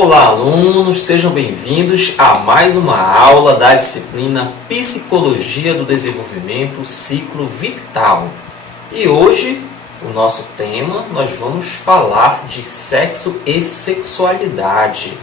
Olá, alunos, sejam bem-vindos a mais uma aula da disciplina Psicologia do Desenvolvimento Ciclo Vital. E hoje, o nosso tema, nós vamos falar de sexo e sexualidade.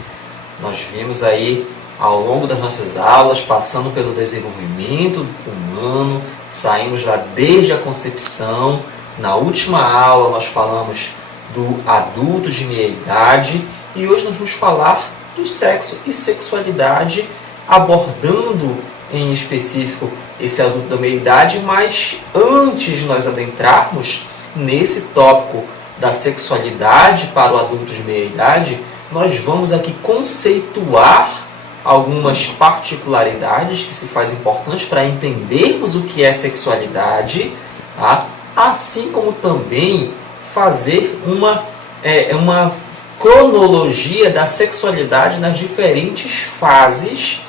Nós vimos aí, ao longo das nossas aulas, passando pelo desenvolvimento humano, saímos lá desde a concepção. Na última aula, nós falamos do adulto de meia idade. E hoje nós vamos falar do sexo e sexualidade, abordando em específico esse adulto da meia-idade, mas antes de nós adentrarmos nesse tópico da sexualidade para o adulto de meia-idade, nós vamos aqui conceituar algumas particularidades que se faz importante para entendermos o que é sexualidade, tá? Assim como também fazer uma cronologia da sexualidade nas diferentes fases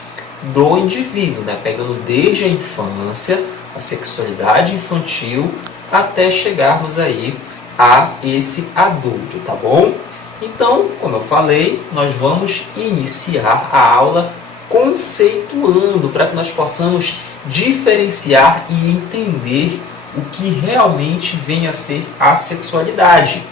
do indivíduo, né? Pegando desde a infância, a sexualidade infantil, até chegarmos aí a esse adulto, tá bom? Então, como eu falei, nós vamos iniciar a aula conceituando, para que nós possamos diferenciar e entender o que realmente vem a ser a sexualidade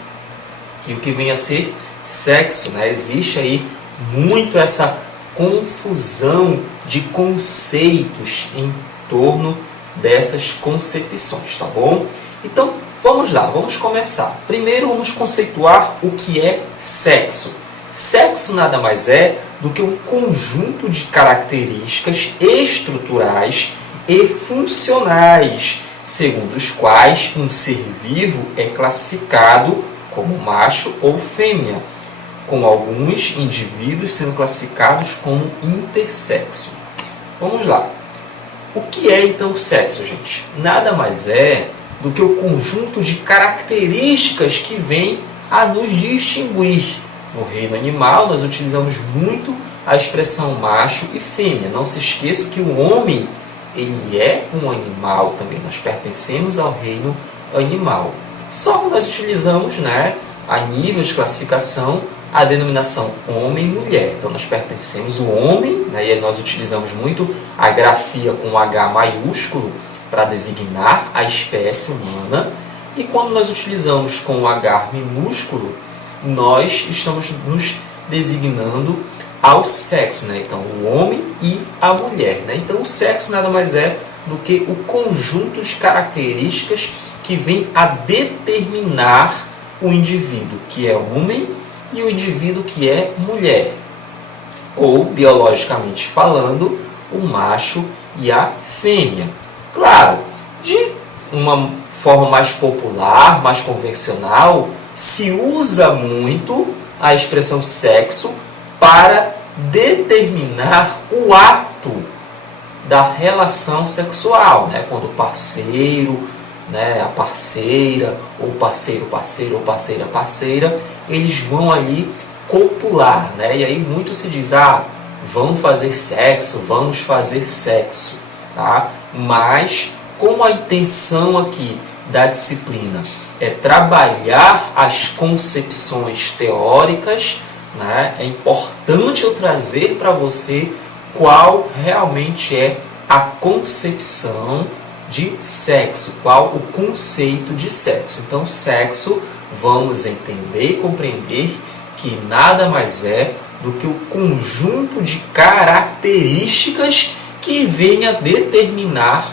e o que vem a ser sexo, né? Existe aí muito essa confusão de conceitos em torno dessas concepções, tá bom? Então, vamos lá, vamos começar. Primeiro, vamos conceituar o que é sexo. Sexo nada mais é do que um conjunto de características estruturais e funcionais, segundo os quais um ser vivo é classificado como macho ou fêmea, com alguns indivíduos sendo classificados como intersexo. Vamos lá. O que é então o sexo, gente? Nada mais é do que o conjunto de características que vem a nos distinguir. No reino animal, nós utilizamos muito a expressão macho e fêmea. Não se esqueça que o homem, ele é um animal também. Nós pertencemos ao reino animal. Só que nós utilizamos, né, a nível de classificação, a denominação homem e mulher. Então, nós pertencemos o homem, né, e nós utilizamos muito a grafia com H maiúsculo para designar a espécie humana. E quando nós utilizamos com o H minúsculo, nós estamos nos designando ao sexo, né? Então, o homem e a mulher, né? Então, o sexo nada mais é do que o conjunto de características que vem a determinar o indivíduo que é homem e o indivíduo que é mulher, ou, biologicamente falando, o macho e a fêmea. Claro, de uma forma mais popular, mais convencional, se usa muito a expressão sexo para determinar o ato da relação sexual, né? Quando o parceiro, né, a parceira, ou parceiro, ou parceira, eles vão ali copular, né? E aí muito se diz, vamos fazer sexo, tá? Mas como a intenção aqui da disciplina é trabalhar as concepções teóricas, né, é importante eu trazer para você qual realmente é a concepção de sexo, qual o conceito de sexo. Então, sexo, vamos entender e compreender que nada mais é do que o conjunto de características que vem a determinar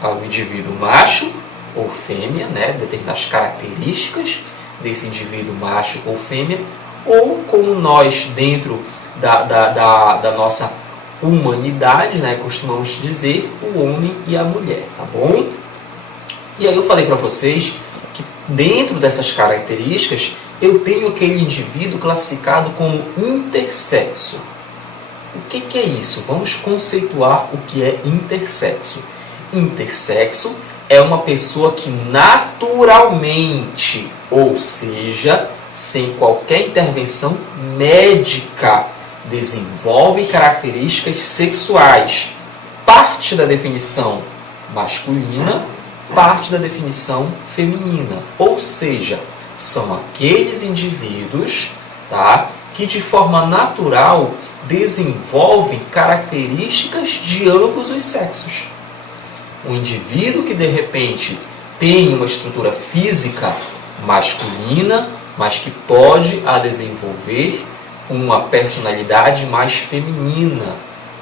ao indivíduo macho ou fêmea, né? Determinar as características desse indivíduo macho ou fêmea, ou como nós, dentro da nossa humanidade, né, costumamos dizer, o homem e a mulher, tá bom? E aí eu falei para vocês que dentro dessas características eu tenho aquele indivíduo classificado como intersexo. O que é isso? Vamos conceituar o que é intersexo. Intersexo é uma pessoa que naturalmente, ou seja, sem qualquer intervenção médica, desenvolve características sexuais. Parte da definição masculina, parte da definição feminina. Ou seja, são aqueles indivíduos, tá, que de forma natural desenvolvem características de ambos os sexos. Um indivíduo que de repente tem uma estrutura física masculina, mas que pode a desenvolver uma personalidade mais feminina.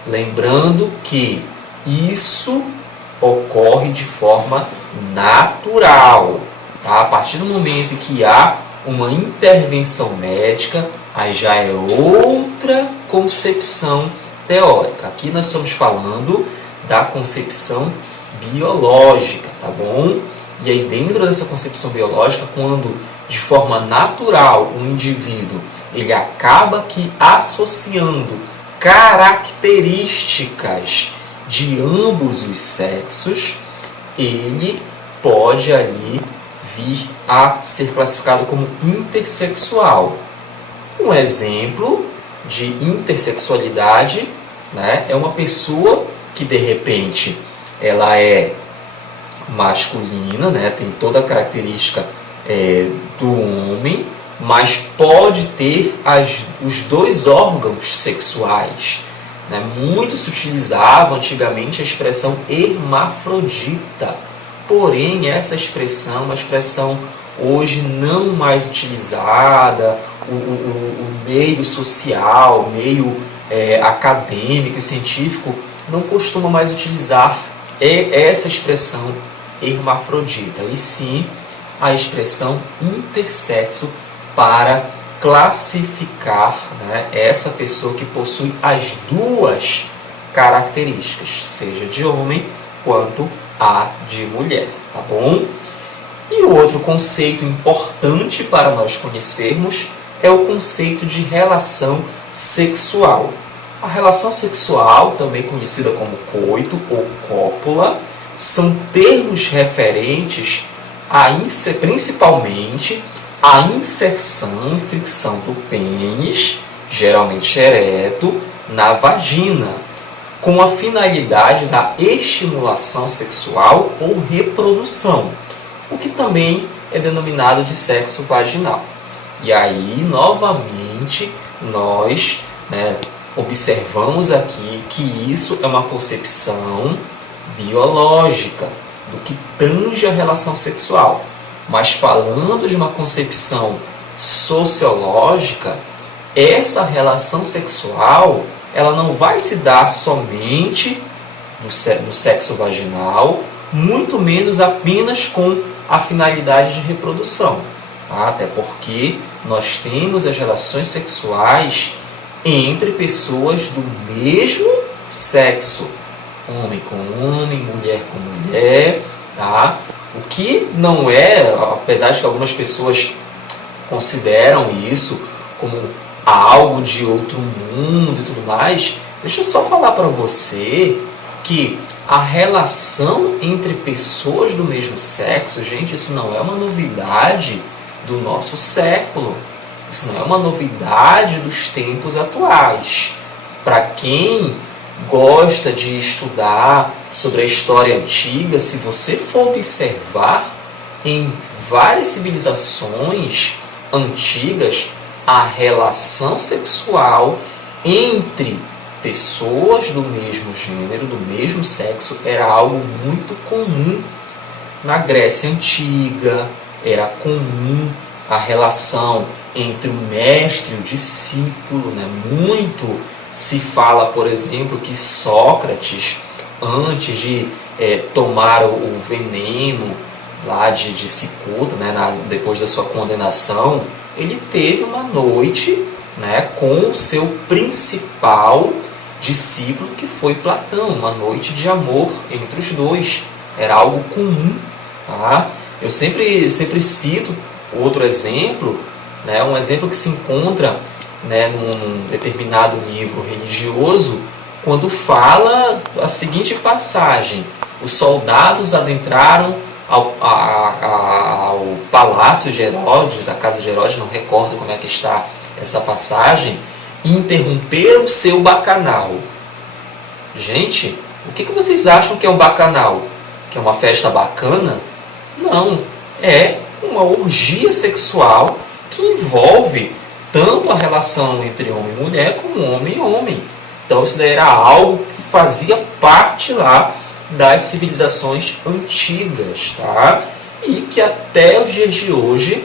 Lembrando que isso ocorre de forma natural. Tá? A partir do momento em que há uma intervenção médica, aí já é outra concepção teórica. Aqui nós estamos falando da concepção biológica, tá bom? E aí dentro dessa concepção biológica, quando de forma natural um indivíduo ele acaba que associando características de ambos os sexos, ele pode ali vir a ser classificado como intersexual. Um exemplo de intersexualidade, né, é uma pessoa que de repente ela é masculina, né, tem toda a característica do homem, mas pode ter os dois órgãos sexuais. Né? Muito se utilizava antigamente a expressão hermafrodita, porém essa expressão é uma expressão hoje não mais utilizada, o meio social, o meio acadêmico e científico não costuma mais utilizar essa expressão hermafrodita, e sim a expressão intersexo para classificar, né, essa pessoa que possui as duas características, seja de homem quanto a de mulher, tá bom? E o outro conceito importante para nós conhecermos é o conceito de relação sexual. A relação sexual, também conhecida como coito ou cópula, são termos referentes principalmente a inserção e fricção do pênis, geralmente ereto, na vagina, com a finalidade da estimulação sexual ou reprodução, o que também é denominado de sexo vaginal. E aí, novamente, nós observamos aqui que isso é uma concepção biológica do que tange a relação sexual. Mas falando de uma concepção sociológica, essa relação sexual ela não vai se dar somente no sexo vaginal, muito menos apenas com a finalidade de reprodução. Tá? Até porque nós temos as relações sexuais entre pessoas do mesmo sexo, homem com homem, mulher com mulher, tá? O que não é, apesar de que algumas pessoas consideram isso como algo de outro mundo e tudo mais, deixa eu só falar para você que a relação entre pessoas do mesmo sexo, gente, isso não é uma novidade do nosso século. Isso não é uma novidade dos tempos atuais. Para quem gosta de estudar sobre a história antiga, se você for observar, em várias civilizações antigas, a relação sexual entre pessoas do mesmo gênero, do mesmo sexo, era algo muito comum. Na Grécia Antiga, era comum a relação entre o mestre e o discípulo, né? Muito se fala, por exemplo, que Sócrates, antes de tomar o veneno lá de cicuta, né, depois da sua condenação, ele teve uma noite, né, com o seu principal discípulo, que foi Platão, uma noite de amor entre os dois. Era algo comum. Tá? Eu sempre cito outro exemplo, né, um exemplo que se encontra, né, num determinado livro religioso, quando fala a seguinte passagem: os soldados adentraram ao palácio de Herodes, a casa de Herodes, não recordo como é que está essa passagem, e interromperam seu bacanal. Gente, o que vocês acham que é um bacanal? Que é uma festa bacana? Não, é uma orgia sexual que envolve tanto a relação entre homem e mulher como homem e homem. Então isso daí era algo que fazia parte lá das civilizações antigas, tá? E que até os dias de hoje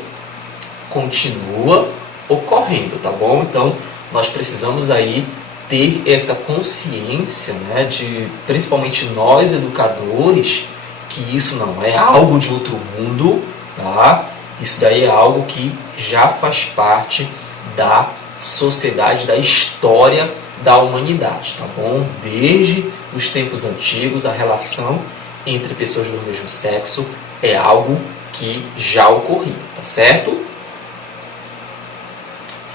continua ocorrendo, tá bom? Então nós precisamos aí ter essa consciência, né, de principalmente nós educadores, que isso não é algo de outro mundo, tá? Isso daí é algo que já faz parte da sociedade, da história da humanidade, tá bom? Desde os tempos antigos, a relação entre pessoas do mesmo sexo é algo que já ocorria, tá certo?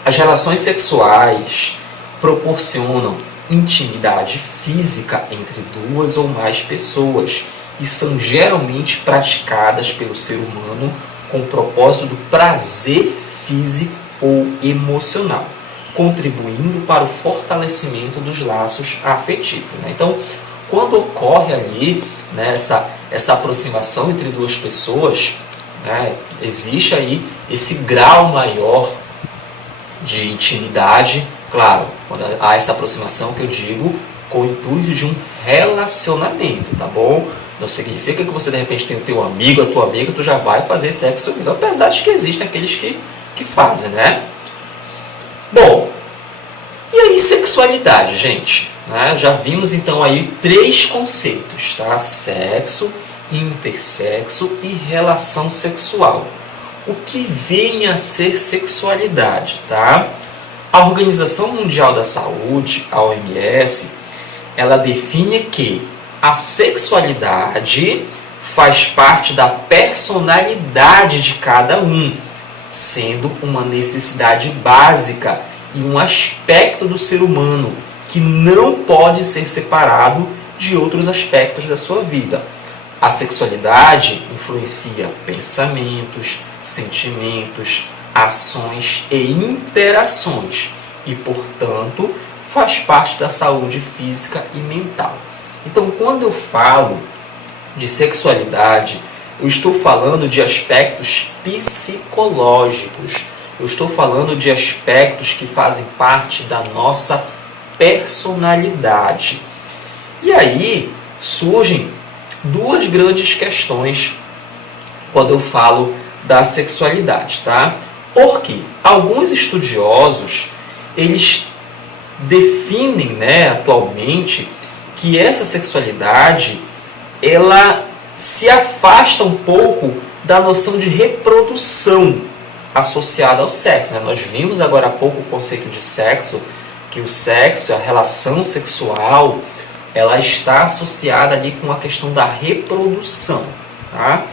As relações sexuais proporcionam intimidade física entre duas ou mais pessoas e são geralmente praticadas pelo ser humano com o propósito do prazer físico ou emocional, contribuindo para o fortalecimento dos laços afetivos, né? Então, quando ocorre ali, né, essa aproximação entre duas pessoas, né, existe aí esse grau maior de intimidade, claro, quando há essa aproximação que eu digo com o intuito de um relacionamento, tá bom? Não significa que você de repente tem o teu amigo, a tua amiga, tu já vai fazer sexo comigo, apesar de que existem aqueles que fazem, né? Bom, e aí sexualidade, gente? Né? Já vimos então aí 3 conceitos, tá? Sexo, intersexo e relação sexual. O que vem a ser sexualidade, tá? A Organização Mundial da Saúde, a OMS, ela define que a sexualidade faz parte da personalidade de cada um, sendo uma necessidade básica e um aspecto do ser humano que não pode ser separado de outros aspectos da sua vida. A sexualidade influencia pensamentos, sentimentos, ações e interações e, portanto, faz parte da saúde física e mental. Então, quando eu falo de sexualidade, eu estou falando de aspectos psicológicos, eu estou falando de aspectos que fazem parte da nossa personalidade. E aí surgem 2 grandes questões quando eu falo da sexualidade, tá? Porque alguns estudiosos, eles definem, né, atualmente, que essa sexualidade, ela se afasta um pouco da noção de reprodução associada ao sexo, né? Nós vimos agora há pouco o conceito de sexo, que o sexo, a relação sexual, ela está associada ali com a questão da reprodução, tá?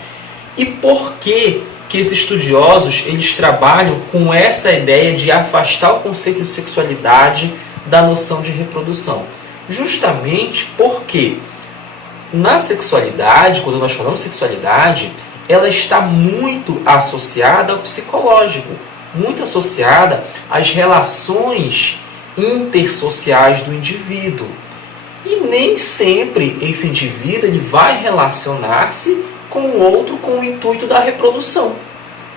E por que esses estudiosos eles trabalham com essa ideia de afastar o conceito de sexualidade da noção de reprodução? Justamente porque na sexualidade, quando nós falamos de sexualidade, ela está muito associada ao psicológico, muito associada às relações intersociais do indivíduo. E nem sempre esse indivíduo ele vai relacionar-se com o outro com o intuito da reprodução.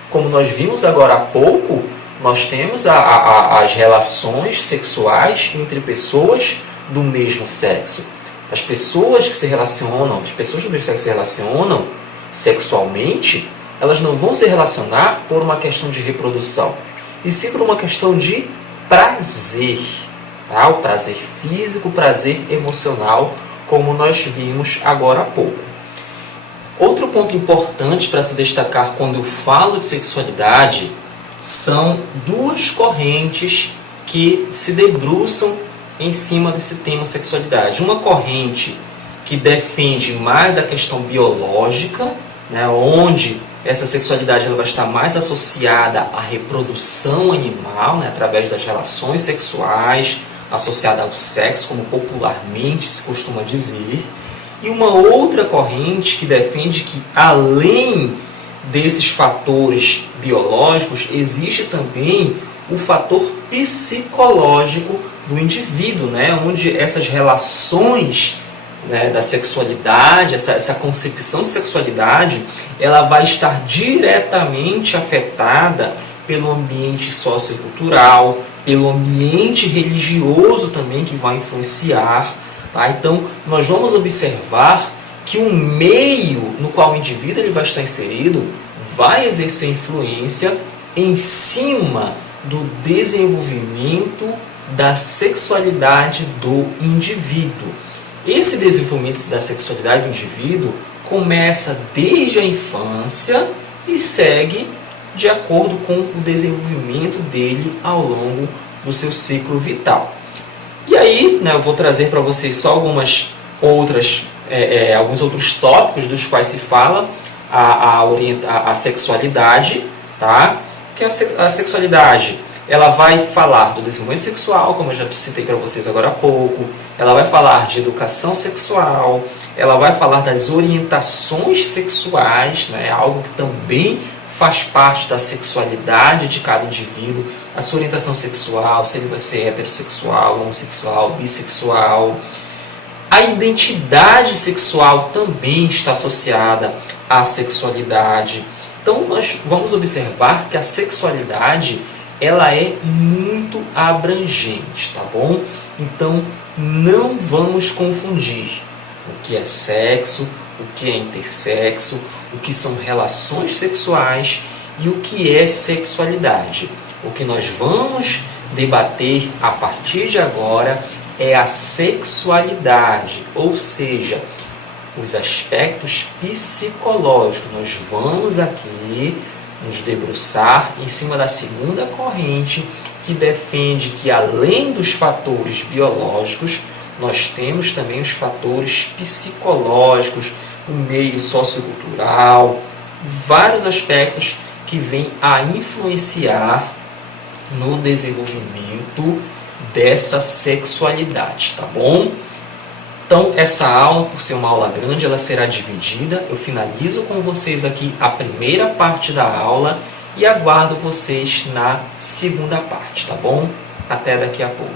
Como nós vimos agora há pouco, nós temos as relações sexuais entre pessoas do mesmo sexo. As pessoas que se relacionam, as pessoas do mesmo sexo se relacionam sexualmente, elas não vão se relacionar por uma questão de reprodução, e sim por uma questão de prazer. Tá? O prazer físico, o prazer emocional, como nós vimos agora há pouco. Outro ponto importante para se destacar quando eu falo de sexualidade são 2 correntes que se debruçam em cima desse tema sexualidade. Uma corrente que defende mais a questão biológica, né, onde essa sexualidade ela vai estar mais associada à reprodução animal, né, através das relações sexuais, associada ao sexo, como popularmente se costuma dizer. E uma outra corrente que defende que, além desses fatores biológicos, existe também o fator psicológico do indivíduo, né? Onde essas relações, né, da sexualidade, essa concepção de sexualidade, ela vai estar diretamente afetada pelo ambiente sociocultural, pelo ambiente religioso também que vai influenciar. Tá? Então, nós vamos observar que o meio no qual o indivíduo ele vai estar inserido vai exercer influência em cima do desenvolvimento da sexualidade do indivíduo. Esse desenvolvimento da sexualidade do indivíduo começa desde a infância e segue de acordo com o desenvolvimento dele ao longo do seu ciclo vital. E aí, eu vou trazer para vocês só alguns outros tópicos dos quais se fala a sexualidade, tá? Que a sexualidade, ela vai falar do desenvolvimento sexual, como eu já citei para vocês agora há pouco, ela vai falar de educação sexual, ela vai falar das orientações sexuais, né? Algo que também faz parte da sexualidade de cada indivíduo, a sua orientação sexual, se ele vai ser heterossexual, homossexual, bissexual. A identidade sexual também está associada à sexualidade. Então, nós vamos observar que a sexualidade ela é muito abrangente, tá bom? Então, não vamos confundir o que é sexo, o que é intersexo, o que são relações sexuais e o que é sexualidade. O que nós vamos debater a partir de agora é a sexualidade, ou seja, os aspectos psicológicos. Nós vamos aqui nos debruçar em cima da segunda corrente que defende que, além dos fatores biológicos, nós temos também os fatores psicológicos, o meio sociocultural, vários aspectos que vêm a influenciar no desenvolvimento dessa sexualidade, tá bom? Então, essa aula, por ser uma aula grande, ela será dividida. Eu finalizo com vocês aqui a primeira parte da aula e aguardo vocês na segunda parte, tá bom? Até daqui a pouco.